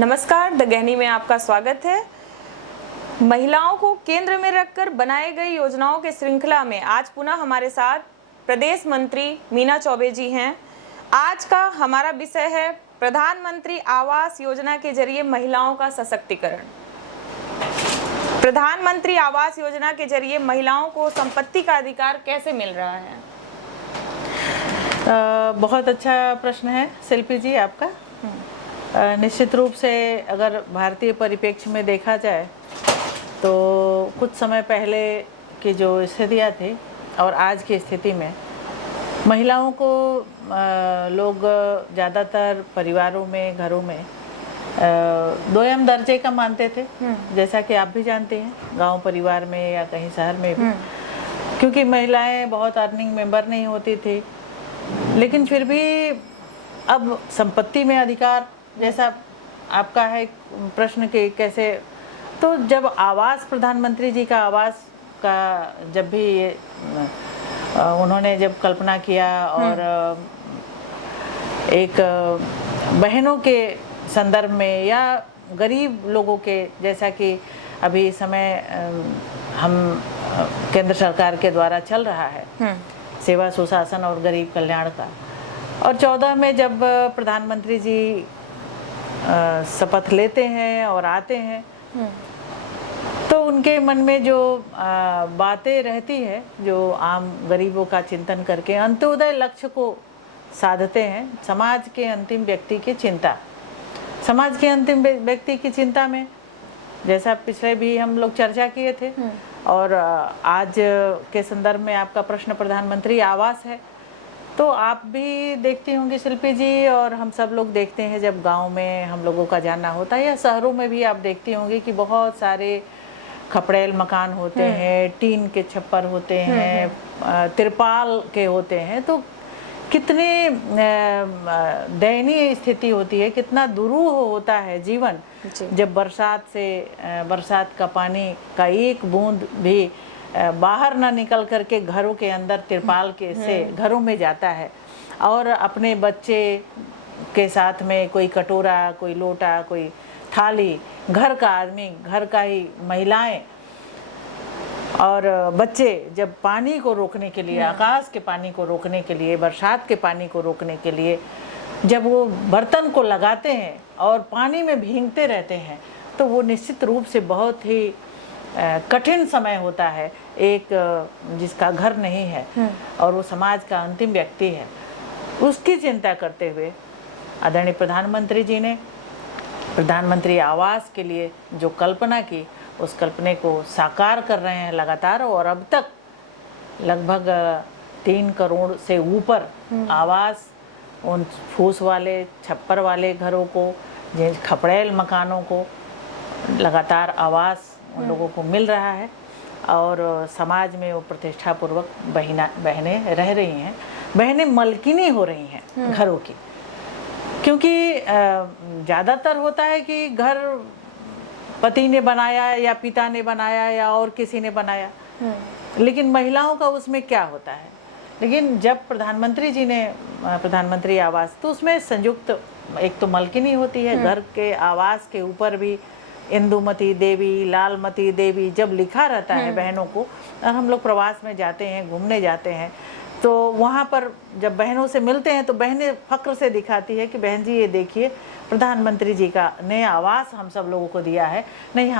नमस्कार, द गहनी में आपका स्वागत है। महिलाओं को केंद्र में रखकर बनाई गई योजनाओं के श्रृंखला में आज पुनः हमारे साथ प्रदेश मंत्री मीना चौबे जी हैं। आज का हमारा विषय है प्रधानमंत्री आवास योजना के जरिए महिलाओं का सशक्तिकरण। प्रधानमंत्री आवास योजना के जरिए महिलाओं को संपत्ति का अधिकार कैसे मिल रहा है? बहुत अच्छा प्रश्न है शिल्पी जी आपका। निश्चित रूप से अगर भारतीय परिप्रेक्ष्य में देखा जाए तो कुछ समय पहले की जो स्थितियाँ थी और आज की स्थिति में महिलाओं को लोग ज़्यादातर परिवारों में, घरों में दोयम दर्जे का मानते थे। जैसा कि आप भी जानते हैं, गांव परिवार में या कहीं शहर में भी, क्योंकि महिलाएं बहुत अर्निंग मेंबर नहीं होती थी। लेकिन फिर भी अब संपत्ति में अधिकार, जैसा आपका है प्रश्न के कैसे, तो जब आवास, प्रधानमंत्री जी का आवास का जब भी ये उन्होंने जब कल्पना किया और एक बहनों के संदर्भ में या गरीब लोगों के, जैसा कि अभी इस समय हम केंद्र सरकार के द्वारा चल रहा है सेवा सुशासन और गरीब कल्याण का, और 14 में जब प्रधानमंत्री जी शपथ लेते हैं और आते हैं तो उनके मन में जो बातें रहती है, जो आम गरीबों का चिंतन करके अंत्योदय लक्ष्य को साधते हैं। समाज के अंतिम व्यक्ति की चिंता, समाज के अंतिम व्यक्ति की चिंता में, जैसा पिछले भी हम लोग चर्चा किए थे और आज के संदर्भ में आपका प्रश्न प्रधानमंत्री आवास है, तो आप भी देखती होंगी शिल्पी जी और हम सब लोग देखते हैं जब गांव में हम लोगों का जाना होता है या शहरों में भी आप देखती होंगी कि बहुत सारे खपड़ेल मकान होते हैं, टीन के छप्पर होते हैं, तिरपाल के होते हैं। तो कितनी दयनीय स्थिति होती है, कितना दुरूह होता है जीवन जब बरसात का पानी का एक बूंद भी बाहर ना निकल करके घरों के अंदर तिरपाल के से घरों में जाता है, और अपने बच्चे के साथ में कोई कटोरा, कोई लोटा, कोई थाली, घर का आदमी, घर का ही महिलाएं और बच्चे जब पानी को रोकने के लिए, आकाश के पानी को रोकने के लिए, बरसात के पानी को रोकने के लिए जब वो बर्तन को लगाते हैं और पानी में भीगते रहते हैं, तो वो निश्चित रूप से बहुत ही कठिन समय होता है। एक जिसका घर नहीं है और वो समाज का अंतिम व्यक्ति है, उसकी चिंता करते हुए आदरणीय प्रधानमंत्री जी ने प्रधानमंत्री आवास के लिए जो कल्पना की, उस कल्पने को साकार कर रहे हैं लगातार, और अब तक लगभग 3 करोड़ से ऊपर आवास उन फूस वाले, छप्पर वाले घरों को, जिन खपड़ेल मकानों को लगातार आवास उन लोगों को मिल रहा है, और समाज में वो प्रतिष्ठापूर्वक बहनें रह रही हैं, बहनें मलकिनी हो रही हैं घरों की। क्योंकि ज़्यादातर होता है कि घर पति ने बनाया या पिता ने बनाया या और किसी ने बनाया, लेकिन महिलाओं का उसमें क्या होता है। लेकिन जब प्रधानमंत्री जी ने प्रधानमंत्री आवास, तो उसमें संयुक्त एक तो मलकिनी होती है, घर के आवास के ऊपर भी इंदुमती देवी, लालमती देवी जब लिखा रहता है बहनों को, और हम लोग प्रवास में जाते हैं, घूमने जाते हैं, तो वहाँ पर जब बहनों से मिलते हैं तो बहनें फक्र से दिखाती है कि बहन जी ये देखिए, प्रधानमंत्री जी का ने आवास हम सब लोगों को दिया है। नहीं,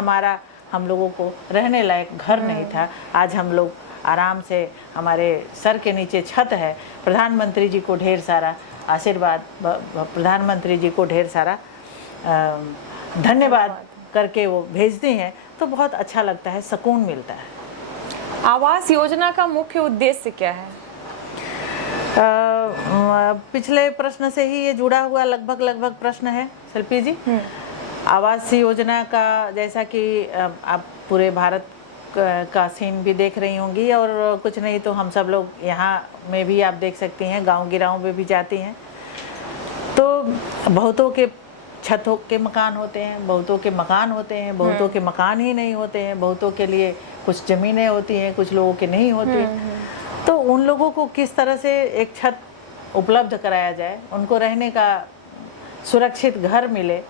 हम लोगों को रहने लायक घर नहीं था, आज हम लोग आराम से, हमारे सर के नीचे छत है। प्रधानमंत्री जी को ढेर सारा आशीर्वाद, प्रधानमंत्री जी को ढेर सारा धन्यवाद करके वो भेजती हैं, तो बहुत अच्छा लगता है, सुकून मिलता है। आवास योजना का मुख्य उद्देश्य क्या है? पिछले प्रश्न से ही ये जुड़ा हुआ लगभग प्रश्न है शिल्पी जी। आवास योजना का, जैसा कि आप पूरे भारत का सीन भी देख रही होंगी, और कुछ नहीं तो हम सब लोग यहाँ में भी आप देख सकती हैं, गांव गिराओं में भी जाती हैं, तो बहुतों के छतों के मकान होते हैं, बहुतों के मकान होते हैं, बहुतों के मकान ही नहीं होते हैं, बहुतों के लिए कुछ ज़मीनें होती हैं, कुछ लोगों के नहीं होती। तो उन लोगों को किस तरह से एक छत उपलब्ध कराया जाए, उनको रहने का सुरक्षित घर मिले,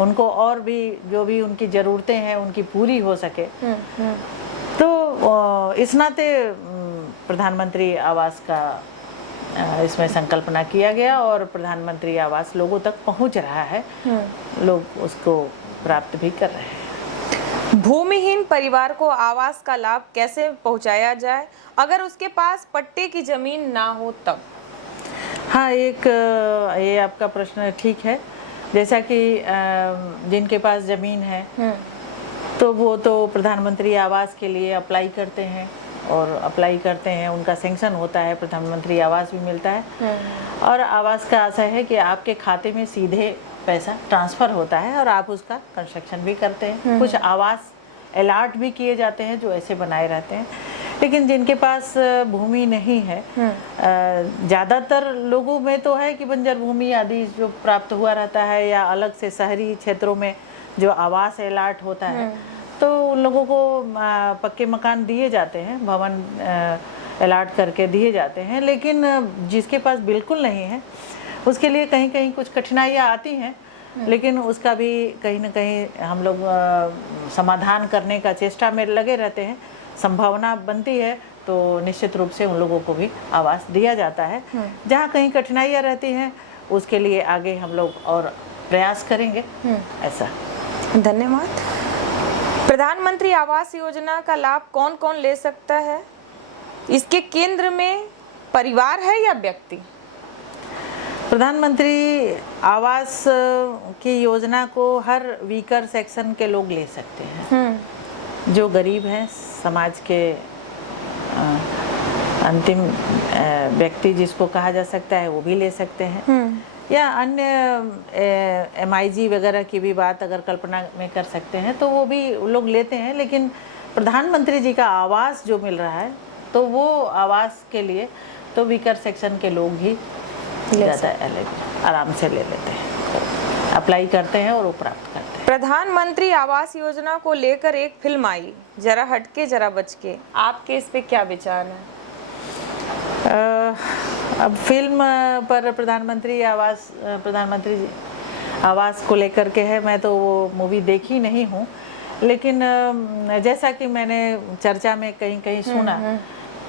उनको और भी जो भी उनकी ज़रूरतें हैं उनकी पूरी हो सके। तो इस नाते प्रधानमंत्री आवास का इसमें संकल्पना किया गया और प्रधानमंत्री आवास लोगों तक पहुंच रहा है, लोग उसको प्राप्त भी कर रहे हैं। भूमिहीन परिवार को आवास का लाभ कैसे पहुंचाया जाए अगर उसके पास पट्टे की जमीन ना हो तब? हाँ, ये आपका प्रश्न ठीक है। जैसा कि जिनके पास ज़मीन है तो वो तो प्रधानमंत्री आवास के लिए अप्लाई करते हैं और अप्लाई करते हैं, उनका सैंक्शन होता है, प्रधानमंत्री आवास भी मिलता है। और आवास का आशय है कि आपके खाते में सीधे पैसा ट्रांसफ़र होता है और आप उसका कंस्ट्रक्शन भी करते हैं। कुछ आवास अलॉट भी किए जाते हैं जो ऐसे बनाए रहते हैं। लेकिन जिनके पास भूमि नहीं है, ज़्यादातर लोगों में तो है कि बंजर भूमि आदि जो प्राप्त हुआ रहता है या अलग से शहरी क्षेत्रों में जो आवास अलॉट होता है तो उन लोगों को पक्के मकान दिए जाते हैं, भवन अलॉट करके दिए जाते हैं। लेकिन जिसके पास बिल्कुल नहीं है उसके लिए कहीं कहीं कुछ कठिनाइयाँ आती हैं, लेकिन उसका भी कहीं ना कहीं हम लोग समाधान करने का चेष्टा में लगे रहते हैं। संभावना बनती है तो निश्चित रूप से उन लोगों को भी आवास दिया जाता है। जहाँ कहीं कठिनाइयाँ रहती हैं उसके लिए आगे हम लोग और प्रयास करेंगे। ऐसा। धन्यवाद। प्रधानमंत्री आवास योजना का लाभ कौन कौन ले सकता है? इसके केंद्र में परिवार है या व्यक्ति? प्रधानमंत्री आवास की योजना को हर वीकर सेक्शन के लोग ले सकते हैं। जो गरीब हैं, समाज के अंतिम व्यक्ति जिसको कहा जा सकता है वो भी ले सकते हैं। या अन्य MIG वगैरह की भी बात अगर कल्पना में कर सकते हैं तो वो भी लोग लेते हैं। लेकिन प्रधानमंत्री जी का आवास जो मिल रहा है तो वो आवास के लिए तो वीकर सेक्शन के लोग ही ज़्यादा आराम से ले लेते हैं, अप्लाई करते हैं और वो प्राप्त करते हैं। प्रधानमंत्री आवास योजना को लेकर एक फिल्म आई, जरा हटके जरा बचके, आपके इस पे क्या विचार है? अब फिल्म पर प्रधानमंत्री आवास को लेकर के है, मैं तो वो मूवी देखी नहीं हूँ। लेकिन जैसा कि मैंने चर्चा में कहीं कहीं सुना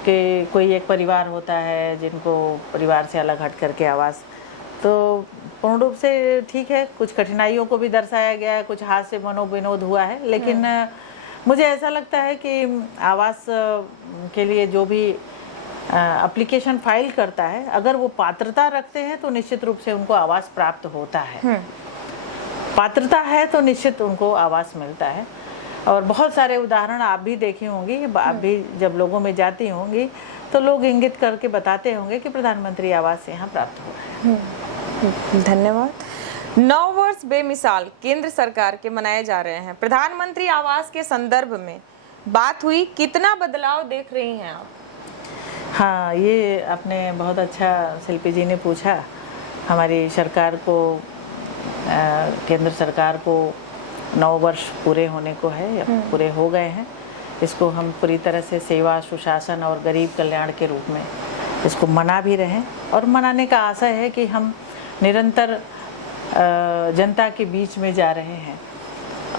कि कोई एक परिवार होता है जिनको परिवार से अलग हट करके आवास, तो पूर्ण रूप से ठीक है, कुछ कठिनाइयों को भी दर्शाया गया है, कुछ हास्य मनोविनोद हुआ है। लेकिन मुझे ऐसा लगता है कि आवास के लिए जो भी एप्लीकेशन फाइल करता है, अगर वो पात्रता रखते हैं तो निश्चित रूप से उनको आवास प्राप्त होता है। पात्रता है तो निश्चित उनको आवास मिलता है। और बहुत सारे उदाहरण आप भी देखी होंगी, आप भी जब लोगों में जाती होंगी तो लोग इंगित करके बताते होंगे कि प्रधानमंत्री आवास यहाँ प्राप्त हो रहा है। धन्यवाद। 9 वर्ष बेमिसाल केंद्र सरकार के मनाए जा रहे हैं। प्रधानमंत्री आवास के संदर्भ में बात हुई, कितना बदलाव देख रही हैं आप? हाँ, ये आपने बहुत अच्छा शिल्पी जी ने पूछा। हमारी सरकार को, केंद्र सरकार को 9 वर्ष पूरे होने को है या पूरे हो गए हैं। इसको हम पूरी तरह से सेवा, सुशासन और गरीब कल्याण के रूप में इसको मना भी रहे हैं। और मनाने का आशय है कि हम निरंतर जनता के बीच में जा रहे हैं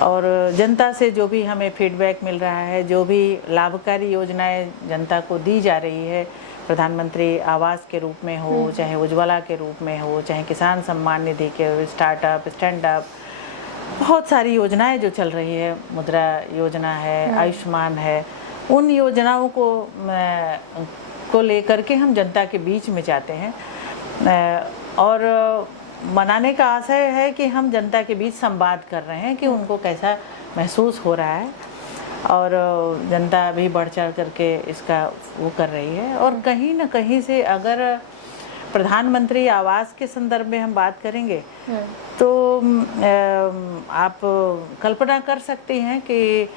और जनता से जो भी हमें फीडबैक मिल रहा है, जो भी लाभकारी योजनाएं जनता को दी जा रही है, प्रधानमंत्री आवास के रूप में हो, चाहे उज्ज्वला के रूप में हो, चाहे किसान सम्मान निधि के, स्टार्टअप, स्टैंड अप, बहुत सारी योजनाएं जो चल रही है, मुद्रा योजना है, आयुष्मान है, उन योजनाओं को लेकर के हम जनता के बीच में जाते हैं। और मनाने का आशय है कि हम जनता के बीच संवाद कर रहे हैं कि उनको कैसा महसूस हो रहा है और जनता भी बढ़ चढ़ करके इसका वो कर रही है। और कहीं ना कहीं से अगर प्रधानमंत्री आवास के संदर्भ में हम बात करेंगे तो आप कल्पना कर सकती हैं कि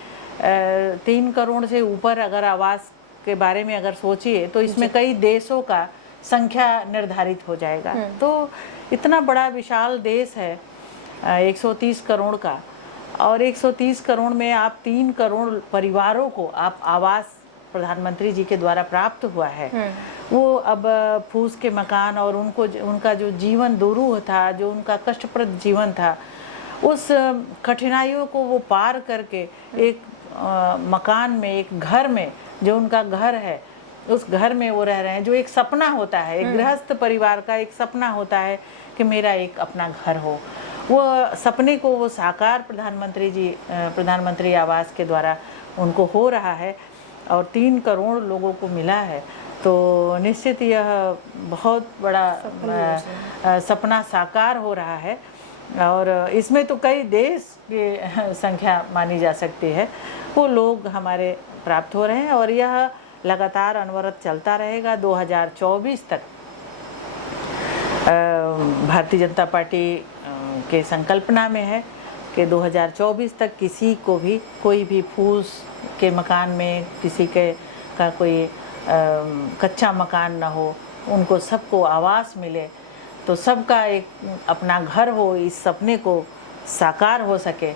3 करोड़ से ऊपर अगर आवास के बारे में अगर सोचिए तो इसमें कई देशों का संख्या निर्धारित हो जाएगा। तो इतना बड़ा विशाल देश है 130 करोड़ का, और 130 करोड़ में आप 3 करोड़ परिवारों को आप आवास प्रधानमंत्री जी के द्वारा प्राप्त हुआ है। वो अब फूस के मकान और उनका जो जीवन दुरूह था, जो उनका कष्टप्रद जीवन था, उस कठिनाइयों को वो पार करके एक मकान में, एक घर में, जो उनका घर है उस घर में वो रह रहे हैं। जो एक सपना होता है, एक गृहस्थ परिवार का एक सपना होता है कि मेरा एक अपना घर हो, वो सपने को वो साकार प्रधानमंत्री आवास के द्वारा उनको हो रहा है और 3 करोड़ लोगों को मिला है। तो निश्चित यह बहुत बड़ा सपना साकार हो रहा है और इसमें तो कई देश की संख्या मानी जा सकती है, वो लोग हमारे प्राप्त हो रहे हैं और यह लगातार अनवरत चलता रहेगा। 2024 तक भारतीय जनता पार्टी के संकल्पना में है कि 2024 तक किसी को भी कोई भी फूस के मकान में किसी का कोई कच्चा मकान ना हो, उनको सबको आवास मिले, तो सबका एक अपना घर हो, इस सपने को साकार हो सके।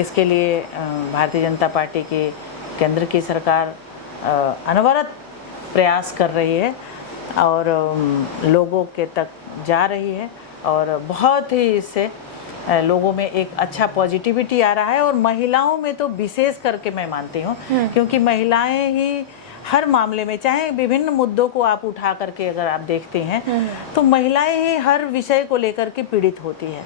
इसके लिए भारतीय जनता पार्टी की केंद्र की सरकार अनवरत प्रयास कर रही है और लोगों के तक जा रही है और बहुत ही इससे लोगों में एक अच्छा पॉजिटिविटी आ रहा है। और महिलाओं में तो विशेष करके मैं मानती हूँ, क्योंकि महिलाएं ही हर मामले में, चाहे विभिन्न मुद्दों को आप उठा करके अगर आप देखते हैं तो महिलाएं ही हर विषय को लेकर के पीड़ित होती है।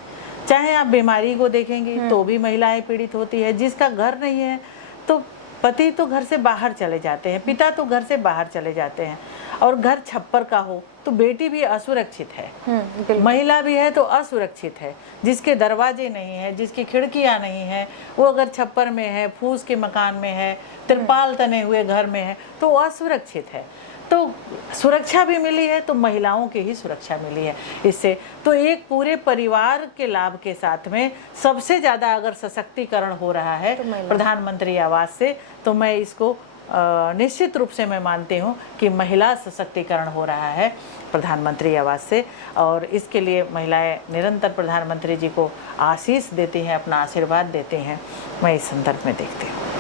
चाहे आप बीमारी को देखेंगे तो भी महिलाएं पीड़ित होती है। जिसका घर नहीं है तो पति तो घर से बाहर चले जाते हैं, पिता तो घर से बाहर चले जाते हैं, और घर छप्पर का हो तो बेटी भी असुरक्षित है, महिला भी है तो असुरक्षित है। जिसके दरवाजे नहीं है, जिसकी खिड़कियां नहीं है, वो अगर छप्पर में है, फूस के मकान में है, तिरपाल तने हुए घर में है तो असुरक्षित है। तो सुरक्षा भी मिली है तो महिलाओं की ही सुरक्षा मिली है इससे। तो एक पूरे परिवार के लाभ के साथ में सबसे ज़्यादा अगर सशक्तिकरण हो रहा है तो प्रधानमंत्री आवास से, तो मैं इसको निश्चित रूप से मैं मानती हूँ कि महिला सशक्तिकरण हो रहा है प्रधानमंत्री आवास से। और इसके लिए महिलाएं निरंतर प्रधानमंत्री जी को आशीष देती हैं, अपना आशीर्वाद देती हैं, मैं इस संदर्भ में देखती हूँ।